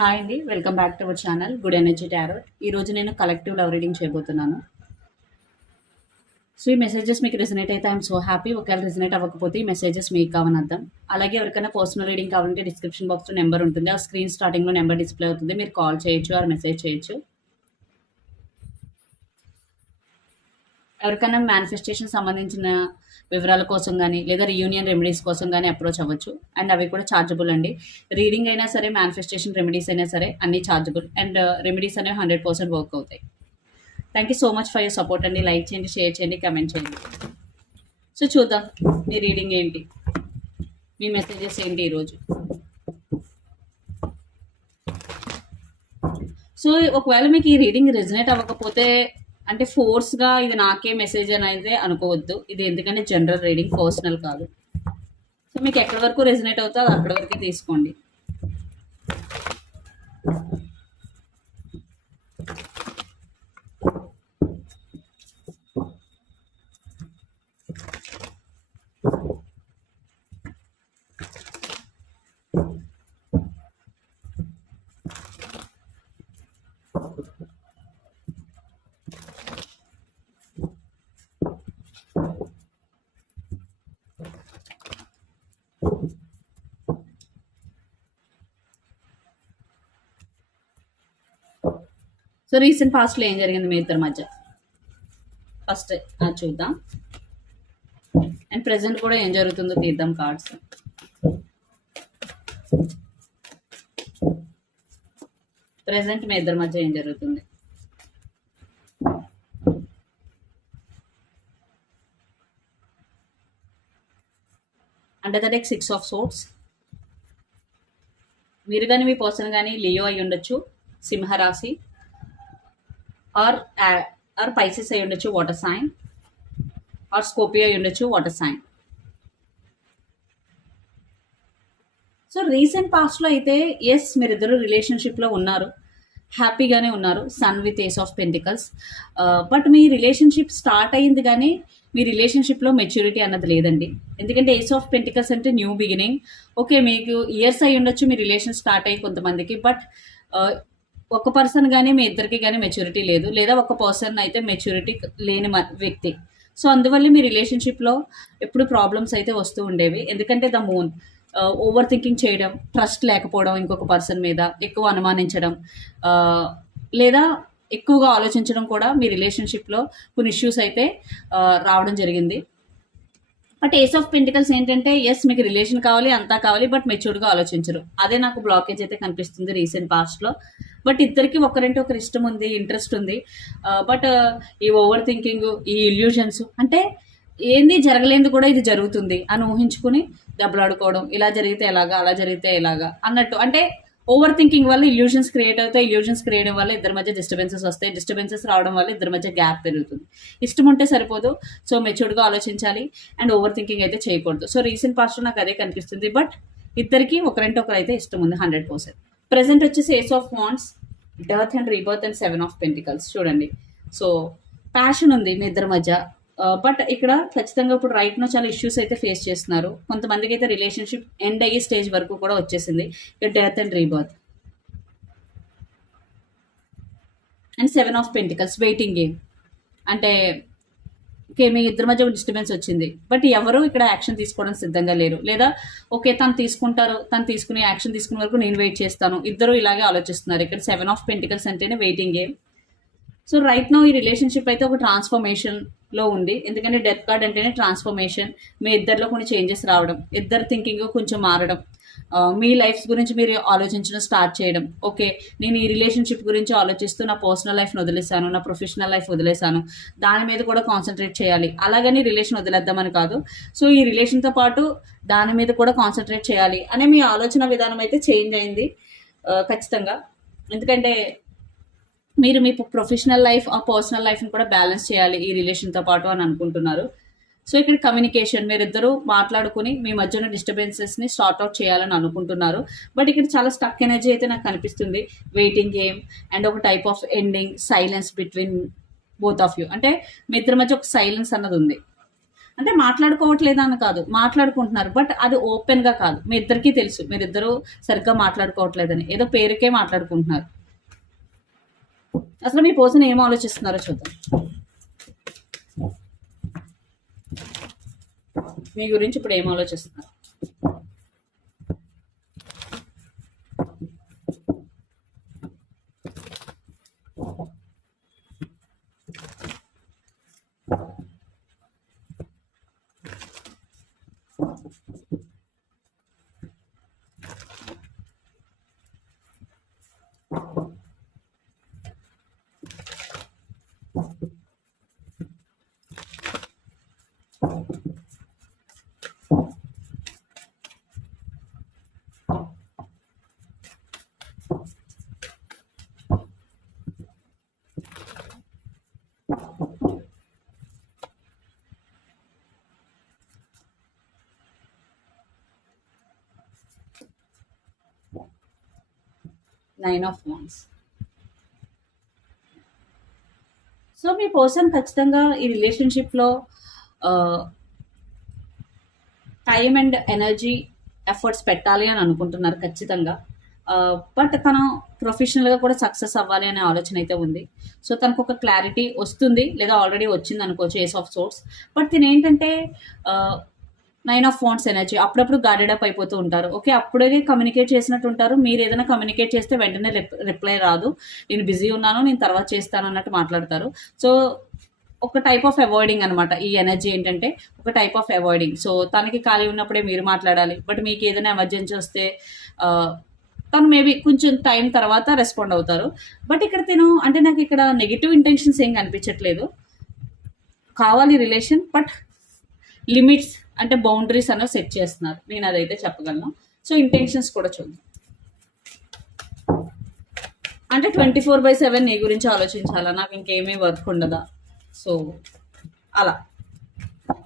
Hi అండి welcome back to our channel good energy tarot. ఈరోజు నేను కలెక్టివ్ లవ్ రీడింగ్ చేయబోతున్నాను. సో ఈ మెసేజెస్ మీకు రిజనేట్ అయితే ఐఎమ్ సో హ్యాపీ. ఒకవేళ రిజనేట్ అవ్వకపోతే ఈ మెసేజెస్ మీకు కావని అర్థం. అలాగే ఎవరికైనా పర్సనల్ రీడింగ్ కావాలంటే డిస్క్రిప్షన్ బాక్స్లో నెంబర్ ఉంటుంది. ఆ స్క్రీన్ స్టార్టింగ్లో నెంబర్ డిస్ప్లే అవుతుంది. మీరు కాల్ చేయొచ్చు ఆర్ మెసేజ్ చేయొచ్చు. ఎవరికైనా మేనిఫెస్టేషన్ సంబంధించిన వివరాల కోసం కానీ లేదా రీయూనియన్ రెమెడీస్ కోసం కానీ అప్రోచ్ అవ్వచ్చు. అండ్ అవి కూడా ఛార్జబుల్ అండి. రీడింగ్ అయినా సరే మేనిఫెస్టేషన్ రెమెడీస్ అయినా సరే అన్నీ ఛార్జబుల్ అండ్ రెమెడీస్ అనేవి హండ్రెడ్ పర్సెంట్ వర్క్ అవుతాయి. Thank you so much for your support అండి. లైక్ చేయండి షేర్ చేయండి కమెంట్ చేయండి. సో చూద్దాం మీ రీడింగ్ ఏంటి? మీ మెసేజెస్ ఏంటి ఈరోజు? సో ఒకవేళ మీకు ఈ రీడింగ్ రెజినేట్ అవ్వకపోతే అంటే ఫోర్స్గా ఇది నాకే మెసేజ్ అని అయితే అనుకోవద్దు. ఇది ఎందుకంటే జనరల్ రీడింగ్ పర్సనల్ కాదు. సో మీకు ఎక్కడి వరకు రెజినేట్ అవుతుందో అది అక్కడి వరకే తీసుకోండి. సో రీసెంట్ పాస్ట్లో ఏం జరిగింది మీ ఇద్దరి మధ్య? ఫస్ట్ చూద్దాం. అండ్ ప్రెసెంట్ కూడా ఏం జరుగుతుందో తీద్దాం కార్డ్స్ ప్రెసెంట్ మీ ఇద్దరి మధ్య ఏం జరుగుతుంది? Under the deck six of swords మీరు కానీ మీ పర్సన్ కానీ లియో అయి ఉండొచ్చు సింహరాశి. ఆర్ ఆర్ పైసెస్ అయి ఉండొచ్చు వాటర్ సైన్ ఆర్ స్కోపియో అయి ఉండొచ్చు వాటర్ సైన్ సో రీసెంట్ పాస్ట్లో అయితే ఎస్ మీరిద్దరు రిలేషన్షిప్లో ఉన్నారు. హ్యాపీగానే ఉన్నారు sun with ace of pentacles but me relationship start అయింది కానీ మీ రిలేషన్షిప్లో మెచ్యూరిటీ అన్నది లేదండి. ఎందుకంటే ఏస్ ఆఫ్ పెంటికల్స్ అంటే న్యూ బిగినింగ్ ఓకే మీకు ఇయర్స్ అయి ఉండొచ్చు మీ రిలేషన్ స్టార్ట్ అయ్యి కొంతమందికి. బట్ ఒక పర్సన్ కానీ మీ ఇద్దరికి కానీ మెచ్యూరిటీ లేదు లేదా ఒక పర్సన్ అయితే మెచ్యూరిటీ లేని వ్యక్తి. సో అందువల్ల మీ రిలేషన్షిప్లో ఎప్పుడు ప్రాబ్లమ్స్ అయితే వస్తూ ఉండేవి. ఎందుకంటే ద మూన్ ఓవర్ థింకింగ్ చేయడం ట్రస్ట్ లేకపోవడం ఇంకొక పర్సన్ మీద ఎక్కువ అనుమానించడం లేదా ఎక్కువగా ఆలోచించడం కూడా మీ రిలేషన్షిప్లో కొన్ని ఇష్యూస్ అయితే రావడం జరిగింది. బట్ ఏస్ ఆఫ్ పెంటికల్స్ ఏంటంటే ఎస్ మీకు రిలేషన్ కావాలి అంతా కావాలి బట్ మెచ్యూర్డ్గా ఆలోచించరు. అదే నాకు బ్లాకేజ్ అయితే కనిపిస్తుంది రీసెంట్ పాస్ట్లో బట్ ఇద్దరికి ఒకరంటే ఒకరు ఇష్టం ఉంది ఇంట్రెస్ట్ ఉంది. బట్ ఈ ఓవర్ థింకింగ్ ఈ ఇల్యూషన్స్ అంటే ఏంది జరగలేదు కూడా ఇది జరుగుతుంది అని ఊహించుకుని దెబ్బలాడుకోవడం ఇలా జరిగితే ఎలాగా అలా జరిగితే ఎలాగా అన్నట్టు. అంటే ఓవర్ థింకింగ్ వల్ల ఇల్యూషన్స్ క్రియేట్ అవుతాయి ఇల్యూషన్స్ క్రియేట్ వల్ల ఇద్దరి మధ్య డిస్టర్బెన్సెస్ వస్తాయి డిస్టర్బెన్సెస్ రావడం వల్ల ఇద్దరి మధ్య గ్యాప్ పెరుగుతుంది. ఇష్టం ఉంటే సరిపోదు సో మెచ్యూర్డ్గా ఆలోచించాలి అండ్ ఓవర్ థింకింగ్ అయితే చేయకూడదు. సో రీసెంట్ పాస్ట్లో నాకు అదే కనిపిస్తుంది బట్ ఇద్దరికి ఒకరంటే ఒకరు అయితే ఇష్టం ఉంది హండ్రెడ్ పర్సెంట్ ప్రెసెంట్ వచ్చేసి ace of wands dearth and rebirth and seven of pentacles చూడండి. సో ప్యాషన్ ఉంది మీ ఇద్దరి మధ్య. బట్ ఇక్కడ ఖచ్చితంగా ఇప్పుడు రైట్ నో చాలా ఇష్యూస్ అయితే ఫేస్ చేస్తున్నారు. కొంతమందికి అయితే రిలేషన్షిప్ ఎండ్ అయ్యే స్టేజ్ వరకు కూడా వచ్చేసింది. ఇక death and rebirth and seven of pentacles waiting game అంటే ఓకే మీ ఇద్దరి మధ్య ఒక డిస్టర్బెన్స్ వచ్చింది. బట్ ఎవరు ఇక్కడ యాక్షన్ తీసుకోవడం సిద్ధంగా లేరు. లేదా ఓకే తను తీసుకుంటారు తను తీసుకునే యాక్షన్ తీసుకునే వరకు నేను వెయిట్ చేస్తాను. ఇద్దరు ఇలాగే ఆలోచిస్తున్నారు. ఇక్కడ సెవెన్ ఆఫ్ పెంటికల్స్ అంటేనే waiting game so right now ఈ రిలేషన్షిప్ అయితే ఒక లో ఉంది. ఎందుకంటే డెత్ కార్డ్ అంటేనే ట్రాన్స్ఫర్మేషన్ మీ ఇద్దరిలో కొన్ని చేంజెస్ రావడం ఇద్దరు థింకింగ్ కొంచెం మారడం మీ లైఫ్స్ గురించి మీరు ఆలోచించడం స్టార్ట్ చేయడం. ఓకే నేను ఈ రిలేషన్షిప్ గురించి ఆలోచిస్తూ నా పర్సనల్ లైఫ్ని వదిలేశాను నా ప్రొఫెషనల్ లైఫ్ వదిలేశాను. దాని మీద కూడా కాన్సన్ట్రేట్ చేయాలి. అలాగని రిలేషన్ వదిలేద్దామని కాదు. సో ఈ రిలేషన్తో పాటు దాని మీద కూడా కాన్సన్ట్రేట్ చేయాలి అనే మీ ఆలోచన విధానం అయితే చేంజ్ అయింది ఖచ్చితంగా. ఎందుకంటే మీరు మీ ప్రొఫెషనల్ లైఫ్ ఆ పర్సనల్ లైఫ్ని కూడా బ్యాలెన్స్ చేయాలి ఈ రిలేషన్తో పాటు అని అనుకుంటున్నారు. సో ఇక్కడ కమ్యూనికేషన్ మీరిద్దరూ మాట్లాడుకుని మీ మధ్య ఉన్న డిస్టర్బెన్సెస్ని సార్ట్ అవుట్ చేయాలని అనుకుంటున్నారు. బట్ ఇక్కడ చాలా స్టక్ ఎనర్జీ అయితే నాకు కనిపిస్తుంది వెయిటింగ్ గేమ్ అండ్ ఒక type of ending silence between both of you అంటే మీ ఇద్దరి మధ్య ఒక సైలెన్స్ అన్నది ఉంది. అంటే మాట్లాడుకోవట్లేదు అని కాదు మాట్లాడుకుంటున్నారు. బట్ అది ఓపెన్గా కాదు. మీ ఇద్దరికీ తెలుసు. మీరిద్దరూ సరిగ్గా మాట్లాడుకోవట్లేదని. ఏదో పేరుకే మాట్లాడుకుంటున్నారు. అసలు మీ పర్సన్ ఏం ఆలోచిస్తున్నారో చూద్దాం. మీ గురించి ఇప్పుడు ఏం ఆలోచిస్తున్నారు? నైన్ ఆఫ్ వాన్స్ సో మీ పర్సన్ ఖచ్చితంగా ఈ రిలేషన్షిప్లో టైం అండ్ ఎనర్జీ ఎఫర్ట్స్ పెట్టాలి అని అనుకుంటున్నారు ఖచ్చితంగా. బట్ తను ప్రొఫెషనల్గా కూడా సక్సెస్ అవ్వాలి అనే ఆలోచన అయితే ఉంది. సో తనకు ఒక క్లారిటీ వస్తుంది లేదా ఆల్రెడీ వచ్చింది అనుకోవచ్చు ఏస్ ఆఫ్ సోర్స్ బట్ తినేంటంటే నైన్ ఆఫ్ ఫోన్స్ ఎనర్జీ. అప్పుడప్పుడు గార్డెడ్ అప్ అయిపోతూ ఉంటారు. ఓకే అప్పుడే కమ్యూనికేట్ చేసినట్టు ఉంటారు. మీరు ఏదైనా కమ్యూనికేట్ చేస్తే వెంటనే రిప్లై రాదు. నేను బిజీ ఉన్నాను నేను తర్వాత చేస్తాను అన్నట్టు మాట్లాడతారు. సో ఒక టైప్ ఆఫ్ అవాయిడింగ్ అనమాట ఈ ఎనర్జీ ఏంటంటే ఒక టైప్ ఆఫ్ అవాయిడింగ్. సో తనకి ఖాళీ ఉన్నప్పుడే మీరు మాట్లాడాలి. బట్ మీకు ఏదైనా ఎమర్జెన్సీ వస్తే తను మేబీ కొంచెం టైం తర్వాత రెస్పాండ్ అవుతారు. బట్ ఇక్కడ తిను అంటే నాకు ఇక్కడ నెగిటివ్ ఇంటెన్షన్స్ ఏం కనిపించట్లేదు. కావాలి రిలేషన్ బట్ లిమిట్స్ అంటే బౌండరీస్ అనేవి సెట్ చేస్తున్నారు. నేను అదైతే చెప్పగలను. సో ఇంటెన్షన్స్ కూడా చూద్దాం. అంటే ట్వంటీ ఫోర్ బై సెవెన్ నీ గురించి ఆలోచించాలా? నాకు ఇంకేమీ వర్క్ ఉండదా? సో అలా.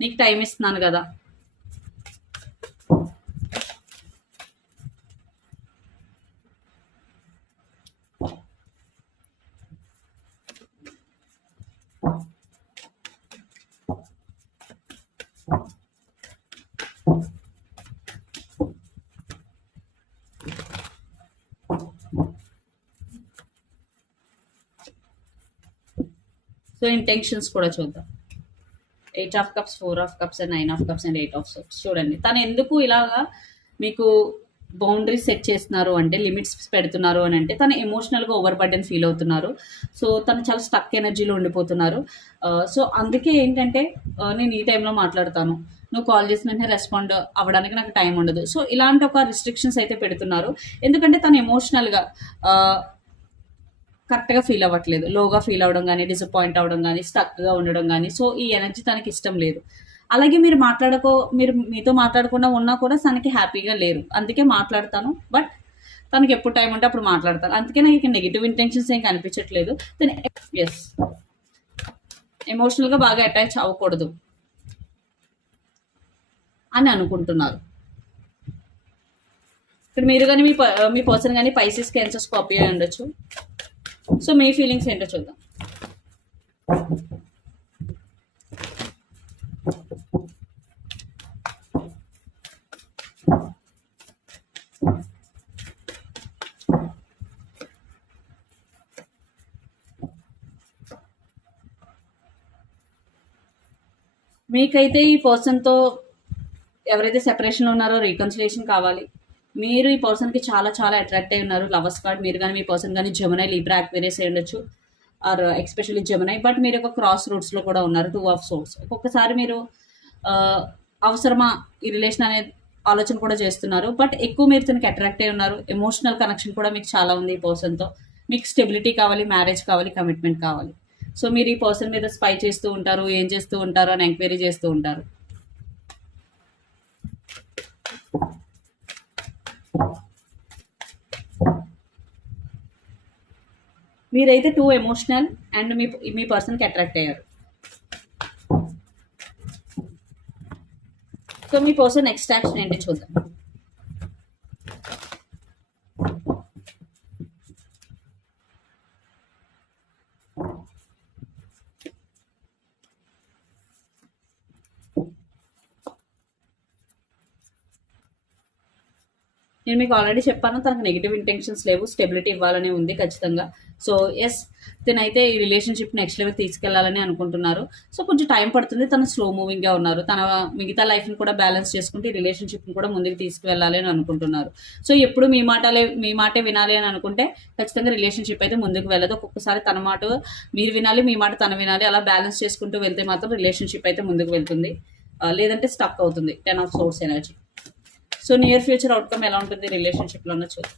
నీకు టైం ఇస్తున్నాను కదా. సో ఇంటెన్షన్స్ కూడా చూద్దాం. Eight of cups four of cups and nine of cups and eight of cups చూడండి. తను ఎందుకు ఇలాగా మీకు బౌండరీస్ సెట్ చేస్తున్నారు అంటే లిమిట్స్ పెడుతున్నారు అని అంటే తను ఎమోషనల్గా ఓవర్ బర్డెన్ ఫీల్ అవుతున్నారు. సో తను చాలా స్టక్ ఎనర్జీలో ఉండిపోతున్నారు. సో అందుకే ఏంటంటే నేను ఈ టైంలో మాట్లాడతాను. నువ్వు కాల్ చేసిన వెంటనే రెస్పాండ్ అవ్వడానికి నాకు టైం ఉండదు. సో ఇలాంటి ఒక రిస్ట్రిక్షన్స్ అయితే పెడుతున్నారు. ఎందుకంటే తను ఎమోషనల్గా కరెక్ట్గా ఫీల్ అవ్వట్లేదు. లోగా ఫీల్ అవ్వడం కానీ డిసప్పాయింట్ అవ్వడం కానీ స్టక్గా ఉండడం కానీ సో ఈ ఎనర్జీ తనకి ఇష్టం లేదు. అలాగే మీరు మాట్లాడుకో మీరు మీతో మాట్లాడకుండా ఉన్నా కూడా తనకి హ్యాపీగా లేరు. అందుకే మాట్లాడతాను. బట్ తనకి ఎప్పుడు టైం ఉంటే అప్పుడు మాట్లాడతాను. అందుకే నాకు ఇక్కడ నెగిటివ్ ఇంటెన్షన్స్ ఏం కనిపించట్లేదు. Then yes. ఎమోషనల్గా బాగా అటాచ్ అవ్వకూడదు. అని అనుకుంటున్నారు. ఇక్కడ మీరు కానీ మీ ప- మీ పర్సన్ కానీ పైసెస్ క్యాన్సర్ కాపీ అయి ఉండొచ్చు సో మీ ఫీలింగ్స్ ఏంటో చూద్దాం. మీకైతే ఈ పర్సన్తో ఎవరైతే సెపరేషన్లో ఉన్నారో రీకన్సిలేషన్ కావాలి మీరు ఈ పర్సన్కి చాలా చాలా అట్రాక్ట్ అయి ఉన్నారు. లవర్స్ కార్డ్ మీరు కానీ మీ పర్సన్ కానీ జమునై లీబ్రా అక్వేరియస్ అయి ఉండొచ్చు. ఆర్ ఎక్స్పెషల్లీ జమునై బట్ మీరు ఒక క్రాస్ రూట్స్లో కూడా ఉన్నారు. టూ ఆఫ్ సోర్స్ ఒక్కొక్కసారి మీరు uh, అవసరమా ఈ రిలేషన్ అనే ఆలోచన కూడా చేస్తున్నారు. బట్ ఎక్కువ మీరు తనకి అట్రాక్ట్ అయి ఉన్నారు. ఎమోషనల్ కనెక్షన్ కూడా మీకు చాలా ఉంది ఈ పర్సన్తో మీకు స్టెబిలిటీ కావాలి మ్యారేజ్ కావాలి కమిట్మెంట్ కావాలి. సో మీరు ఈ పర్సన్ మీద స్పై చేస్తూ ఉంటారు ఏం చేస్తూ ఉంటారు అని ఎంక్వైరీ చేస్తూ ఉంటారు. మీరైతే టూ ఎమోషనల్ అండ్ మీ మీ పర్సన్కి అట్రాక్ట్ అయ్యారు. సో మీ పర్సన్ నెక్స్ట్ యాక్షన్ ఏంటి చూద్దాం. నేను మీకు ఆల్రెడీ చెప్పాను తనకు నెగిటివ్ ఇంటెన్షన్స్ లేవు స్టెబిలిటీ ఇవ్వాలని ఉంది ఖచ్చితంగా. సో ఎస్ తినైతే ఈ రిలేషన్షిప్ నెక్స్ట్ లెవెల్ తీసుకెళ్ళాలని అనుకుంటున్నారు. సో కొంచెం టైం పడుతుంది తను స్లో మూవింగ్గా ఉన్నారు. తన మిగతా లైఫ్ని కూడా బ్యాలెన్స్ చేసుకుంటే ఈ రిలేషన్షిప్ని కూడా ముందుకు తీసుకువెళ్ళాలి అని అనుకుంటున్నారు. సో ఎప్పుడు మీ మాటలే మీ మాటే వినాలి అని అనుకుంటే ఖచ్చితంగా రిలేషన్షిప్ అయితే ముందుకు వెళ్ళదు. ఒక్కొక్కసారి తన మాట మీరు వినాలి మీ మాట తను వినాలి అలా బ్యాలెన్స్ చేసుకుంటూ వెళ్తే మాత్రం రిలేషన్షిప్ అయితే ముందుకు వెళ్తుంది. లేదంటే స్టక్ అవుతుంది. Ten of swords energy so near future outcome ఎలా ఉంటుంది రిలేషన్షిప్లో అన్న చూద్దాం.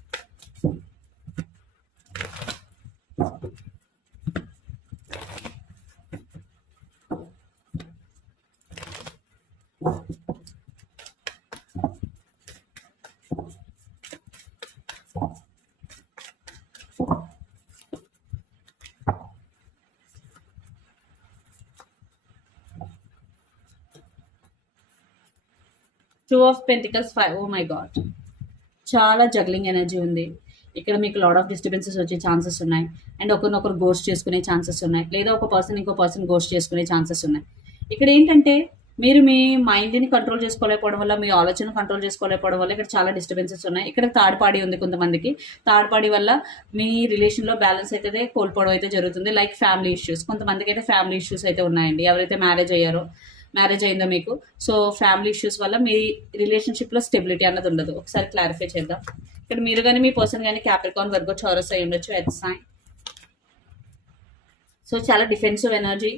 Two of pentacles five. Oh my god చాలా జగ్లింగ్ ఎనర్జీ ఉంది. ఇక్కడ మీకు లాడ్ ఆఫ్ డిస్టర్బెన్సెస్ వచ్చే ఛాన్సెస్ ఉన్నాయి. అండ్ ఒకరినొకరు గోస్ట్ చేసుకునే ఛాన్సెస్ ఉన్నాయి. లేదా ఒక పర్సన్ ఇంకో పర్సన్ గోస్ట్ చేసుకునే ఛాన్సెస్ ఉన్నాయి. ఇక్కడ ఏంటంటే మీరు మీ మైండ్ని కంట్రోల్ చేసుకోలేకపోవడం వల్ల మీ ఆలోచన కంట్రోల్ చేసుకోలేకపోవడం వల్ల ఇక్కడ చాలా డిస్టర్బెన్సెస్ ఉన్నాయి. ఇక్కడ థర్డ్ పార్టీ ఉంది కొంతమందికి. థర్డ్ పార్టీ వల్ల మీ రిలేషన్లో బ్యాలెన్స్ అయితే కోల్పోవడం అయితే జరుగుతుంది. లైక్ ఫ్యామిలీ ఇష్యూస్ కొంతమందికి అయితే ఫ్యామిలీ ఇష్యూస్ అయితే ఉన్నాయండి. ఎవరైతే మ్యారేజ్ అయ్యారో మ్యారేజ్ అయిందా మీకు? సో ఫ్యామిలీ ఇష్యూస్ వల్ల మీ రిలేషన్షిప్లో స్టెబిలిటీ అన్నది ఉండదు. ఒకసారి క్లారిఫై చేద్దాం. ఇక్కడ మీరు కానీ మీ పర్సన్ కానీ క్యాప్రికాన్ వర్గో చౌరస్ అయి ఉండొచ్చు ఎట్ సైన్ సో చాలా డిఫెన్సివ్ ఎనర్జీ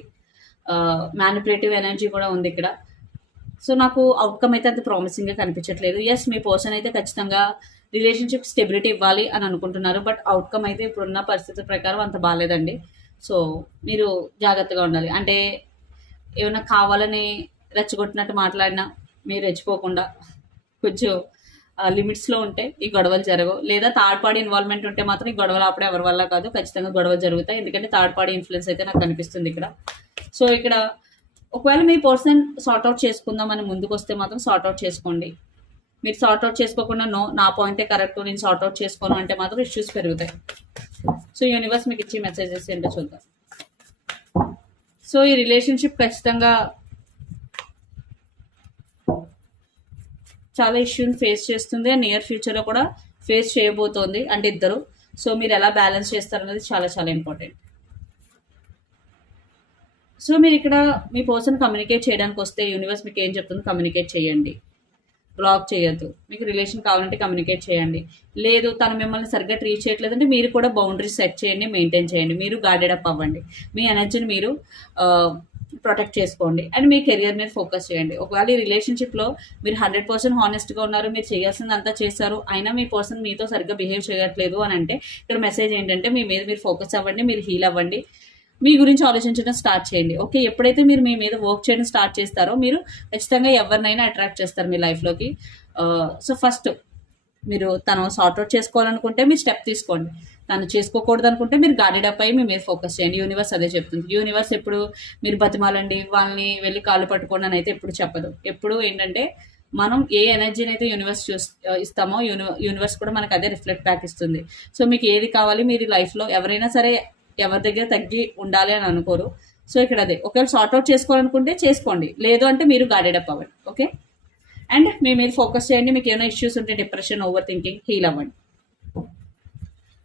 మ్యానిపులేటివ్ ఎనర్జీ కూడా ఉంది ఇక్కడ. సో నాకు అవుట్కమ్ అయితే అంత ప్రామిసింగ్గా కనిపించట్లేదు. ఎస్ మీ పర్సన్ అయితే ఖచ్చితంగా రిలేషన్షిప్ స్టెబిలిటీ ఇవ్వాలి అని అనుకుంటున్నారు బట్ అవుట్కమ్ అయితే ఇప్పుడున్న పరిస్థితి ప్రకారం అంత బాగాలేదండి. సో మీరు జాగ్రత్తగా ఉండాలి. అంటే ఏమైనా కావాలని రెచ్చగొట్టినట్టు మాట్లాడినా మీరు రెచ్చిపోకుండా కొంచెం లిమిట్స్లో ఉంటే ఈ గొడవలు జరగవు. లేదా థర్డ్ పార్టీ ఇన్వాల్వ్మెంట్ ఉంటే మాత్రం ఈ గొడవలు అప్పుడు ఎవరి వల్ల కాదు ఖచ్చితంగా గొడవలు జరుగుతాయి. ఎందుకంటే థర్డ్ పార్టీ ఇన్ఫ్లుయెన్స్ అయితే నాకు కనిపిస్తుంది ఇక్కడ. సో ఇక్కడ ఒకవేళ మీ పర్సన్ సార్ట్ అవుట్ చేసుకుందాం అని ముందుకు వస్తే మాత్రం సార్ట్ అవుట్ చేసుకోండి. మీరు సార్ట్ అవుట్ చేసుకోకుండా నో నా పాయింటే కరెక్ట్ నేను సార్ట్ అవుట్ చేసుకోను అంటే మాత్రం ఇష్యూస్ పెరుగుతాయి. సో యూనివర్స్ మీకు ఇచ్చే మెసేజెస్ ఏంటో చూద్దాం. సో ఈ రిలేషన్షిప్ ఖచ్చితంగా చాలా ఇష్యూని ఫేస్ చేస్తుంది నియర్ ఫ్యూచర్లో కూడా ఫేస్ చేయబోతోంది అంటే ఇద్దరు. సో మీరు ఎలా బ్యాలెన్స్ చేస్తారనేది చాలా చాలా ఇంపార్టెంట్. సో మీరు ఇక్కడ మీ పర్సన్ కమ్యూనికేట్ చేయడానికి వస్తే యూనివర్స్ మీకు ఏం చెప్తుంది కమ్యూనికేట్ చేయండి. బ్లాక్ చేయొద్దు. మీకు రిలేషన్ కావాలంటే కమ్యూనికేట్ చేయండి. లేదు తను మిమ్మల్ని సరిగ్గా ట్రీట్ చేయట్లేదంటే మీరు కూడా బౌండరీస్ సెట్ చేయండి మెయింటైన్ చేయండి. మీరు గార్డెడ్ అప్ అవ్వండి. మీ ఎనర్జీని మీరు ప్రొటెక్ట్ చేసుకోండి. అండ్ మీ కెరియర్ మీద ఫోకస్ చేయండి. ఒకవేళ ఈ రిలేషన్షిప్లో మీరు హండ్రెడ్ పర్సెంట్ హానెస్ట్గా ఉన్నారు మీరు చేయాల్సింది అంతా చేశారు అయినా మీ పర్సన్ మీతో సరిగ్గా బిహేవ్ చేయట్లేదు అని అంటే ఇక్కడ మెసేజ్ ఏంటంటే మీ మీద మీరు ఫోకస్ అవ్వండి మీరు హీల్ అవ్వండి. మీ గురించి ఆలోచించడం స్టార్ట్ చేయండి. ఓకే ఎప్పుడైతే మీరు మీ మీద వర్క్ చేయడం స్టార్ట్ చేస్తారో మీరు ఖచ్చితంగా ఎవరినైనా అట్రాక్ట్ చేస్తారు మీ లైఫ్లోకి సో ఫస్ట్ మీరు తను సార్ట్అవుట్ చేసుకోవాలనుకుంటే మీరు స్టెప్ తీసుకోండి. తను చేసుకోకూడదు అనుకుంటే మీరు గార్డెడ్ అప్ అయ్యి మీ మీద ఫోకస్ చేయండి. యూనివర్స్ అదే చెప్తుంది. యూనివర్స్ ఎప్పుడు మీరు బతిమాలండి వాళ్ళని వెళ్ళి కాళ్ళు పట్టుకోండి అని అయితే ఎప్పుడు చెప్పదు. ఎప్పుడు ఏంటంటే మనం ఏ ఎనర్జీని అయితే యూనివర్స్ చూస్ ఇస్తామో యూని యూనివర్స్ కూడా మనకు అదే రిఫ్లెక్ట్ బ్యాక్ ఇస్తుంది. సో మీకు ఏది కావాలి మీరు లైఫ్లో ఎవరైనా సరే ఎవరి దగ్గర తగ్గి ఉండాలి అని అనుకోరు. సో ఇక్కడ అదే ఒకవేళ సార్ట్అవుట్ చేసుకోవాలనుకుంటే చేసుకోండి. లేదు అంటే మీరు గార్డెడ్ అప్ అవ్వండి ఓకే? అండ్ మీ మీద ఫోకస్ చేయండి మీకు ఏమైనా ఇష్యూస్ ఉంటే డిప్రెషన్ ఓవర్ థింకింగ్ హీల్ అవ్వండి.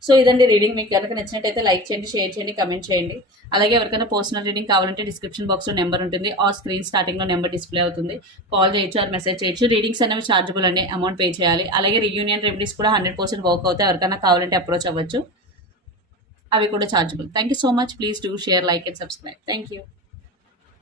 సో ఇదండి రీడింగ్ మీకు కనుక నచ్చినట్టయితే లైక్ చేయండి షేర్ చేయండి కమెంట్ చేయండి. అలాగే ఎవరికైనా పర్సనల్ రీడింగ్ కావాలంటే డిస్క్రిప్షన్ బాక్స్లో నెంబర్ ఉంటుంది. ఆ స్క్రీన్ స్టార్టింగ్లో నెంబర్ డిస్ప్లే అవుతుంది. కాల్ చేయొచ్చు ఆర్ మెసేజ్ చేయొచ్చు. రీడింగ్స్ అనేవి చార్జబుల్ అండి అమౌంట్ పే చేయాలి. అలాగే రీయూనియన్ రెమెడీస్ కూడా హండ్రెడ్ పర్సెంట్ వర్క్ అవుతాయి. ఎవరికైనా కావాలంటే అప్రోచ్ అవ్వచ్చు. అవి కూడా chargeable thank you so much please do share like and subscribe thank you